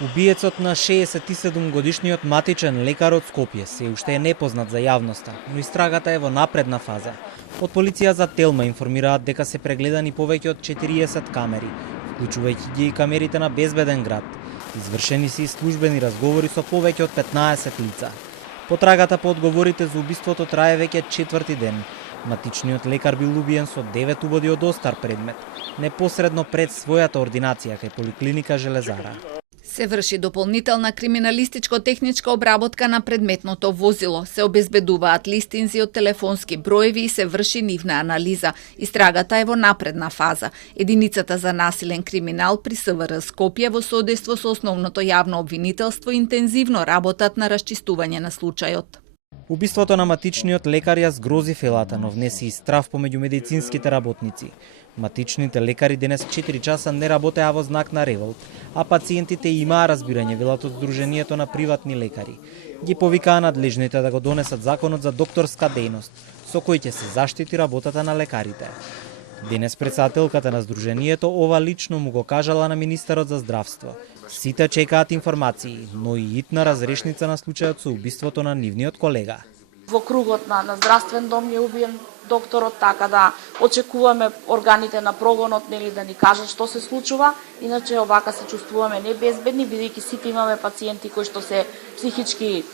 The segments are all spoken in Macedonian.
Убиецот на 67 годишниот матичен лекар од Скопје се уште е непознат за јавноста, но истрагата е во напредна фаза. Од полиција за Телма информираат дека се прегледани повеќе од 40 камери, вклучувајќи ги и камерите на Безбеден град. Извршени се и службени разговори со повеќе од 15 лица. Потрагата по одговорите за убиството трае веќе четврти ден. Матичниот лекар бил убиен со 9 убоди од остар предмет, непосредно пред својата ординација кај поликлиника Железара. Се врши дополнителна криминалистичко-техничка обработка на предметното возило, се обезбедуваат листинзи од телефонски броеви и се врши нивна анализа. Истрагата е во напредна фаза. Единицата за насилен криминал при СВР Скопје во содейство со основното јавно обвинителство интензивно работат на расчистување на случајот. Убиството на матичниот лекар ја згрози фелата, но внеси и страв помеѓу медицинските работници. Матичните лекари денес 4 часа не работеа во знак на револт, а пациентите имаа разбирање, велат од Сдруженијето на приватни лекари. Ги повикаа надлежните да го донесат законот за докторска дејност, со кој ќе се заштити работата на лекарите. Денес председателката на Сдруженијето ова лично му го кажала на министерот за здравство. Сите чекаат информации, но и итна разрешница на случајот со убиството на нивниот колега. Во кругот на здравствен дом е убиен докторот, така да очекуваме органите на прогонот да ни кажат што се случува. Иначе овака се чувствуваме небезбедни, бидејќи сите имаме пациенти кои што се психички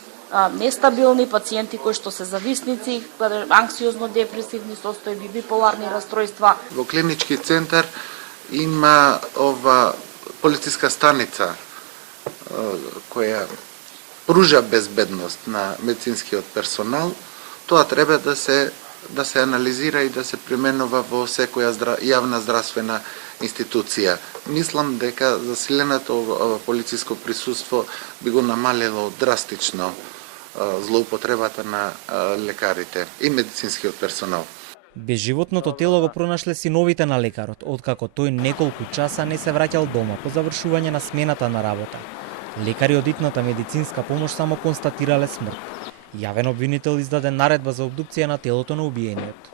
нестабилни, пациенти кои што се зависници, анксиозно-депресивни состојби, биполарни расстройства. Во клинички центар има полициска станица која пружа безбедност на медицинскиот персонал. Тоа треба да се анализира и да се применува во секоја јавна здравствена институција. Мислам дека засиленото полициско присуство би го намалило драстично злоупотребата на лекарите и медицинскиот персонал. Безживотното тело го пронашле синовите на лекарот, откако тој неколку часа не се враќал дома по завршување на смената на работа. Лекари од итната медицинска помош само констатирале смрт. Јавен обвинител издаде наредба за обдукција на телото на убиениот.